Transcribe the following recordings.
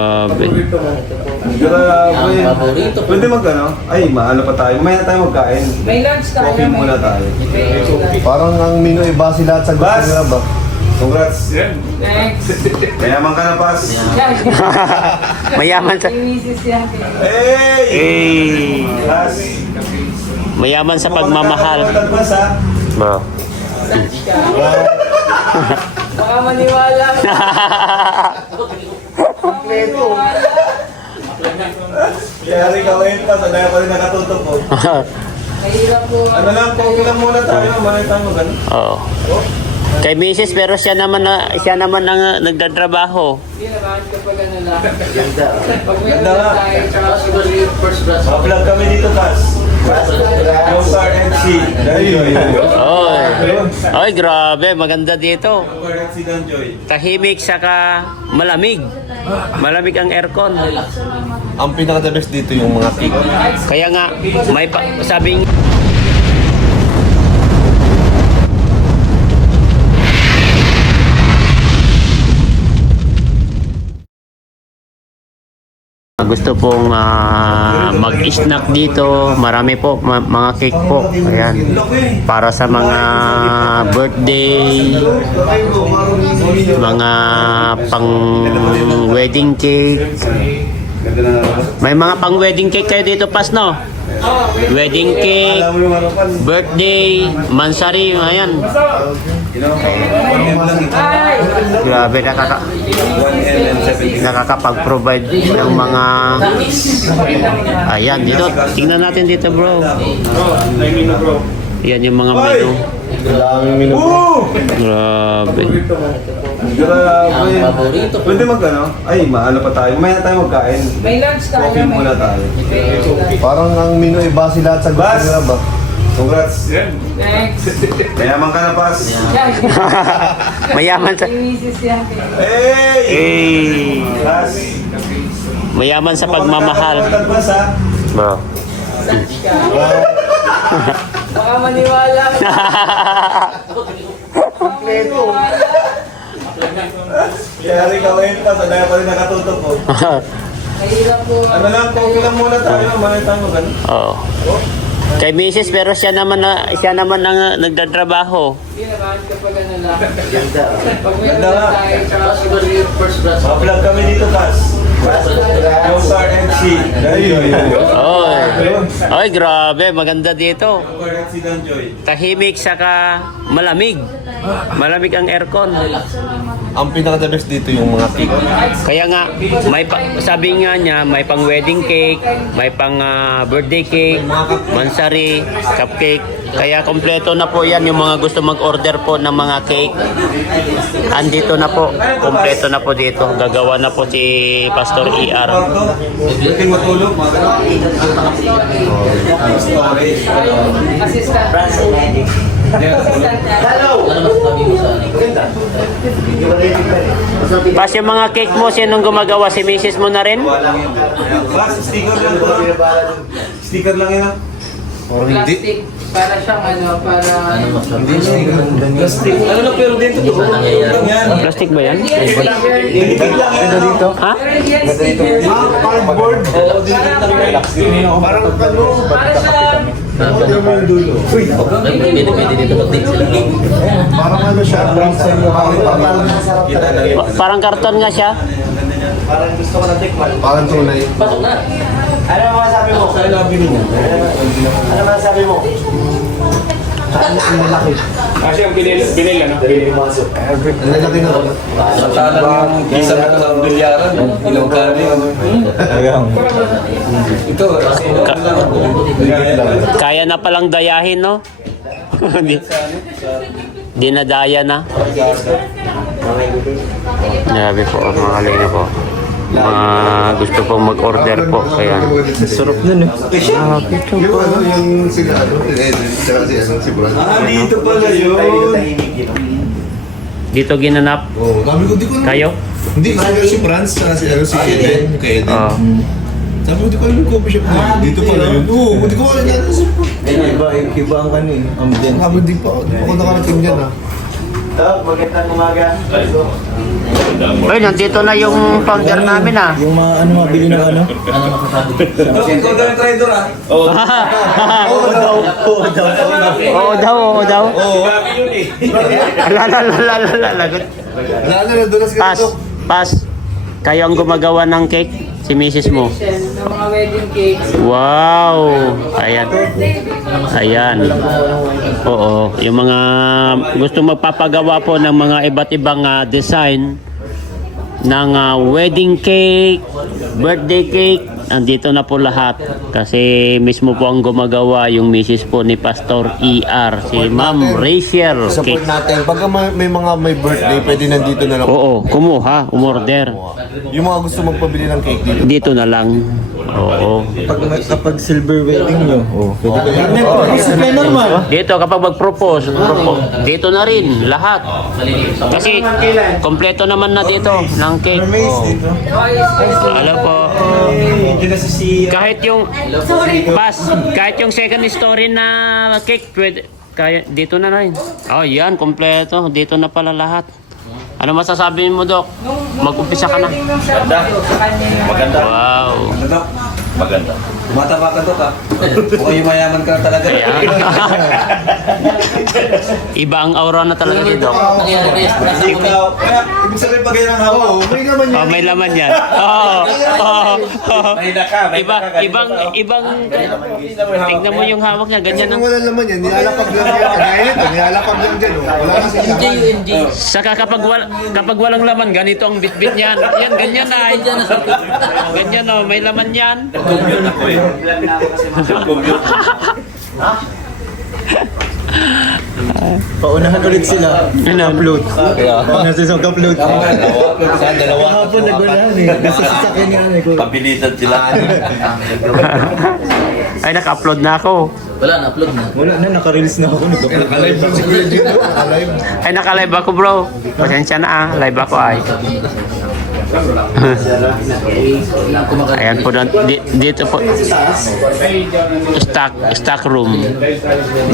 Grabe. Pwede mag-ano? Ay, maano pa tayo. Mamaya tayo magkain. May lunch tayo. Coffee muna tayo. Parang ang menu ay base lahat sa gusto Bas! nila ba? Congrats. Next. Mayaman ka na, Pas. Mayaman sa Yung misis yan. Hey! Pas. mayaman sa pagmamahal. Pas, ha? Bro. Baka maniwala. Kaya rin kawain pa. Sa dahil pa rin nakatutok ko. Mahirap po. Ano lang, coffee lang muna tayo. Mamaya tayo mag-ano. Oo. Kay Mrs. pero siya naman ang nagdatrabaho. Hindi naman kapag ano lang. Pag may Ganda nga. lunch tayo. Vlog kami dito, Pas. Yung Star MC. Oy. Oy, grabe, maganda dito. Star MC Danjoy. Tahimik saka malamig. Malamig ang aircon. Ang pinaka-the best dito yung mga cake. Kaya nga may sabing gusto pong mag-snack dito, marami po mga cake po. Ayan. Para sa mga birthday, mga pang wedding cake. May mga pang wedding cake kayo dito, Pas, no? Wedding cake, Alam mo yung ano, Pas? birthday, mansari, ayan. Grabe, nakakapag-provide ng mga ayan dito. Tingnan natin dito, bro. Yan yung mga menu. Daming menu. Grabe. Grabe. Pwede mag-ano? Ay, maano pa tayo. Mamaya tayo magkain. May lunch tayo. Coffee muna tayo. Parang ang menu ay base lahat sa gusto Bas! nila ba? Congrats. Next. Mayaman ka na, Pas. Mayaman sa Yung misis yan. Hey! Pas. mayaman sa pagmamahal. Pas, ha? Bro. Baka maniwala. Kaya rin kawain pa. Sa dahil pa rin nakatutok ko. Mahirap po. Ano lang, coffee lang muna tayo. Mamaya tayo mag-ano. Oo. Kay Mrs. pero siya naman ang nagdatrabaho. Hindi naman kapag ano lang. Pag may Ganda nga. lunch tayo. Vlog kami dito, Pas. Yung Star MC. Oy. Oy, grabe, maganda dito. Star MC Danjoy. Tahimik saka malamig. Malamig ang aircon. Ang pinaka-the best dito yung mga cake. Kaya nga may sabi nga niya may pang wedding cake, may pang birthday cake, mansari, cupcake. Kaya kompleto na po 'yan yung mga gusto mag-order po ng mga cake. Andito na po, kompleto na po dito. Gagawa na po si Pastor ER. Hindi matulog, mga storage. Assistant. Pas yung mga cake mo, sinong gumagawa? Si Mrs. mo na rin? Bas, sticker lang to. Sticker lang yan. Plastic. Para siyang ano, para... Hindi sticker. Plastic. Ano na pero dito to? Yan. Plastic ba yan? Sticker lang yan. Dito. Ha? Cardboard. Parang ano? Para siyang... Parang ano siya? Parang karton nga siya. Parang tunay. Ano masasabi mo? Sa labi mo. Ano masasabi mo? Kasi ang binil ano? Nalaki na. Matalang yung isa na sa bilyaran. Ilang kami. Ito. Kaya na palang dayahin, no? Dinadaya na. Grabe po, mga kalinga po. Mga gusto pong mag-order po. Kaya sarap nun eh. Yung ano, yung sila, ano, si Brad. Ah, dito pala yun. Dito ginanap Oh, dami ko, di ko kayo? Hindi, si Franz, si Eden, kay Eden. Oo. Sabi ko, di ko alam yung coffee shop na yun. Dito pala yun. Oo, di ko alam yan. Iba ang kanin. Sabi, di pa ako nakarating dyan ah. Magandang umaga. Uy, nandito na yung founder namin ah. Yung mga ano mabili ng ano? Ikaw daw yung trader ah. Oo daw. Lagot. Lalo na dulas ka Pas, ito. pas. Kayo ang gumagawa ng cake? Si misis mo? Ng mga wedding cakes. Wow! Ayan. Oo. Yung mga gusto magpapagawa po ng mga iba't ibang design ng wedding cake, birthday cake, andito na po lahat. Kasi mismo po ang gumagawa yung misis po ni Pastor ER, si Ma'am Rachel Support Cake. natin. Pagka may birthday, pwede nandito na lang. Oo, kumuha, umorder. Yung mga gusto magpabili ng cake dito. Dito na lang. Oo. Kapag silver wedding nyo, pwede kayo. Dito kapag mag-propose, dito na rin lahat. Kasi kompleto naman na dito ng cake. Alam po. Kahit yung kahit yung second story na cake pwede kaya dito na rin. Oh, yan kompleto. Dito na pala lahat. Ano masasabi mo, Dok? Mag-umpisa ka na. Maganda. Wow. Dok. Maganda. Tumataba ka Dok ah. Mukhang yumayaman ka na talaga. Kaya. Iba ang aura na talaga ni Dok. Ikaw, kaya ibig sabihin pag yan ang hawak. May naman Oh, may laman yan. Ibang tingnan mo yung hawak niya, ganyan Kung ang wala naman yan, nilalapag lang yan. Kagaya nito, nilalapag lang dyan. Wala kasi lahat. saka kapag walang laman, ganito ang bitbit niyan. Yan, ganyan na. Ganyan oh, may laman yan. Paunahan ulit sila. Upload. Paunahan sila sa upload. Dalawa. Kahapon nagunahan eh. Kasi sasakyan nga eh. Pabilisan sila. Ay, naka-upload na ako. Wala na, naka-reels na ako. Nakalive lang si Kuya dito. Nakalive. Ay, naka-live ako bro. Pasensya na ah. Live ako ay. Ayan po dito po stock room.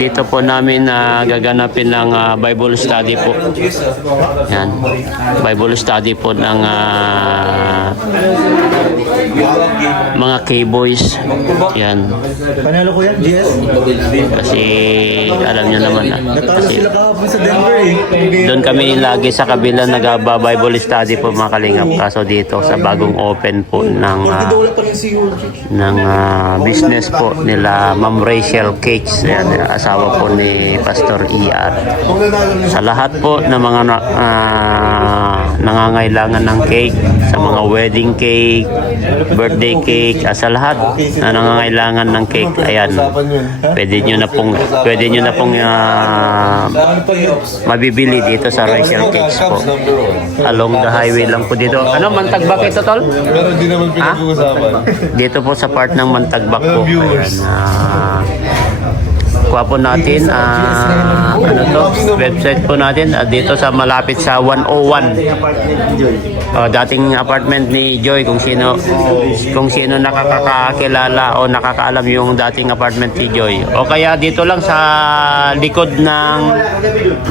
Dito po namin gaganapin ng Bible study po. Yan. Bible study po ng mga K-boys. Yan. Panalo ko yan, GS. Kasi alam niyo naman Natalo kasi sila kahapon sa Denver eh. doon kami lagi sa kabila nag-Bible study po mga kalingap. Kaso dito sa bagong open po ng Wala pa rin si Yuji. business po nila Ma'am Rachel Cakes. Ayan, asawa po ni Pastor ER. Kung nanalo niyo Sa lahat po ng mga nangangailangan ng cake, sa mga wedding cake, birthday cake, sa lahat na nangangailangan ng cake, ayan, pwede nyo na pong mabibili dito sa Rachel Cakes po. Along the highway lang po dito. Ano, Mantagbak ito, tol? Pero di naman pinag-uusapan. Dito po sa part ng Mantagbak po. Ayan, kuha po natin ano to, website po natin dito sa malapit sa 101. Dating apartment ni Joy, kung sino nakakakilala o nakakaalam yung dating apartment ni Joy. O kaya dito lang sa likod ng 101.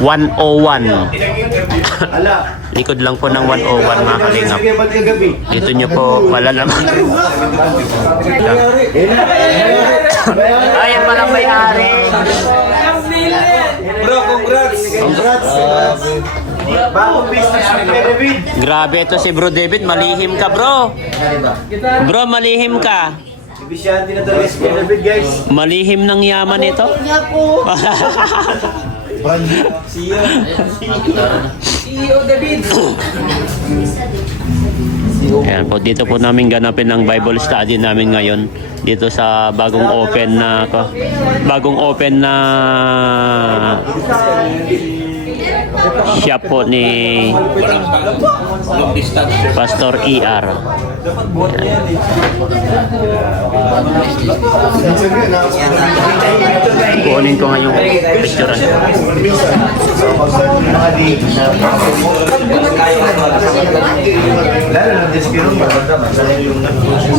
Likod lang po ng 101 mga kalingap. Dito nyo po malalaman. Ayan pala may-ari. Bro, congrats! Bagong business ni David. Grabe ito si Bro David, malihim ka bro. Bro, malihim ka. Ibisyante na talaga si David guys. Malihim ng yaman ito. CEO David. Ayan po, dito po namin ganapin ang Bible study namin ngayon dito sa bagong open na shop po ni Pastor ER. Kunin ko nga yung picture.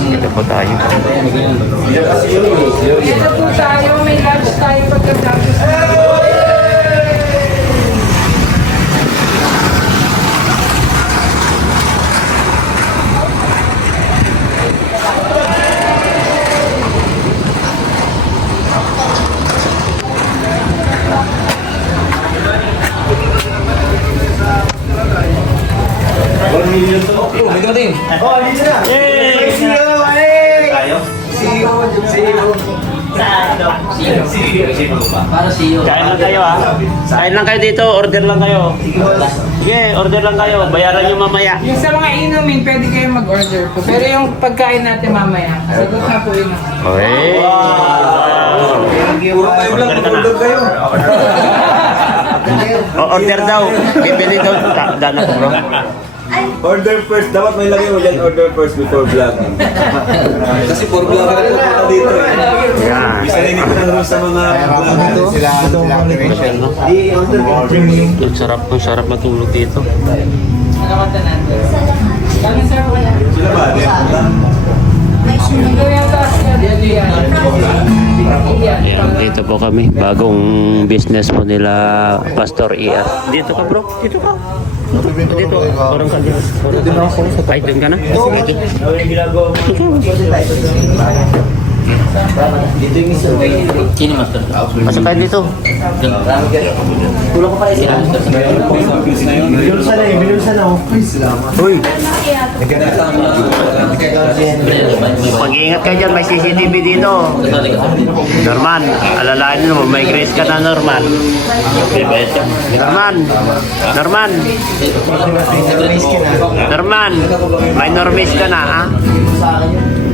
Dito po tayo. Ito po tayo, may lunch tayo pagkatapos. Para siyo. Kain lang kayo ha. Kain lang kayo dito, order lang kayo. Sige, order lang kayo. Bayaran nyo mamaya. Yung sa mga inumin, pwede kayong mag-order po. Pero yung pagkain natin mamaya, sagot na po yun. Okay. Puro kayo lang, order kayo. Order daw. Bibili daw. Dana ko bro. Order first. Dapat may lagay mo dyan, order first before vlogging. Kasi for vlogger ito pa dito eh. Yan. Isa rin ito na sa mga vlogger. Sila activation. I-order kayo. Ang sarap matulog dito. Alamatan natin. Kami sir po yan. Sila ba? Ito yung taas niya. Ayan, dito po kami. Bagong business po nila Pastor ER. Dito ka bro. Dito ka. Dito. Parang ka dito. Ay, doon ka na? Sige. Dito yung isa. Pasok tayo dito. Binulsa na eh, binulsa na oh. Uy! Mag-iingat kayo dyan, may CCTV dito. Norman, alalahanin mo, may grace ka na Norman. Norman, may normis ka na ha?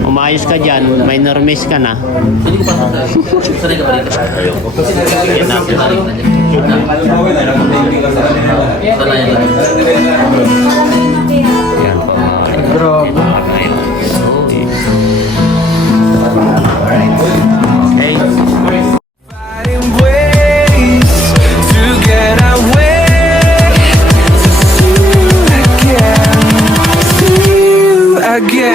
Umayos ka dyan, may normis ka na. Yan na. Yan po. Bro. Okay. Finding ways to get away, to see you again,